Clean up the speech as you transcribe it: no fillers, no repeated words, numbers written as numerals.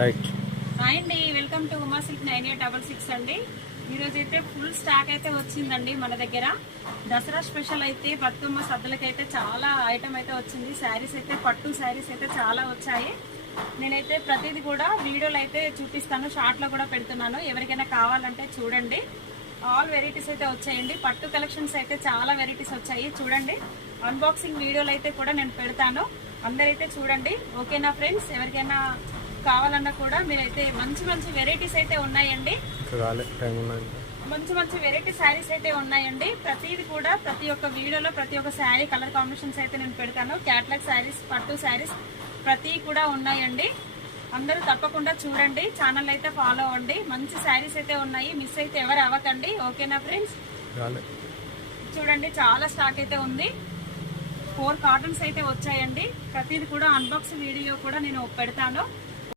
Right. Hi అండి, welcome to Uma silk 9866 అండి. ఈరోజు అయితే ఫుల్ స్టాక్ అయితే వచ్చిందండి మన దగ్గర. దసరా స్పెషల్ అయితే బతుకమ్మ సద్దులకైతే చాలా ఐటమ్ అయితే వచ్చింది. శారీస్ అయితే పట్టు శారీస్ అయితే చాలా వచ్చాయి. నేనైతే ప్రతిదీ కూడా వీడియోలో అయితే చూపిస్తాను, షార్ట్లో కూడా పెడుతున్నాను. ఎవరికైనా కావాలంటే చూడండి. ఆల్ వెరైటీస్ అయితే వచ్చాయండి. పట్టు కలెక్షన్స్ అయితే చాలా వెరైటీస్ వచ్చాయి. చూడండి, అన్బాక్సింగ్ వీడియోలు అయితే కూడా నేను పెడతాను. అందరైతే చూడండి. ఓకేనా ఫ్రెండ్స్? ఎవరికైనా కావాలన్నా కూడా మీరైతే మంచి మంచి వెరైటీస్ అయితే ఉన్నాయండి. మంచి మంచి వెరైటీ శారీస్ అయితే ఉన్నాయండి. ప్రతిది కూడా ప్రతి ఒక్క వీడియోలో ప్రతి ఒక్క శారీ కలర్ కాంబినేషన్స్ అయితే నేను పెడతాను. క్యాటలాగ్ శారీస్, పట్టు శారీస్ ప్రతి కూడా ఉన్నాయండి. అందరూ తప్పకుండా చూడండి. ఛానల్ అయితే ఫాలో అవ్వండి. మంచి శారీస్ అయితే ఉన్నాయి. మిస్ అయితే ఎవరు అవ్వకండి. ఓకేనా ఫ్రెండ్స్? చూడండి, చాలా స్టాక్ అయితే ఉంది. 4 కాటన్స్ అయితే వచ్చాయండి. ప్రతిది కూడా అన్బాక్సింగ్ వీడియో కూడా నేను పెడతాను.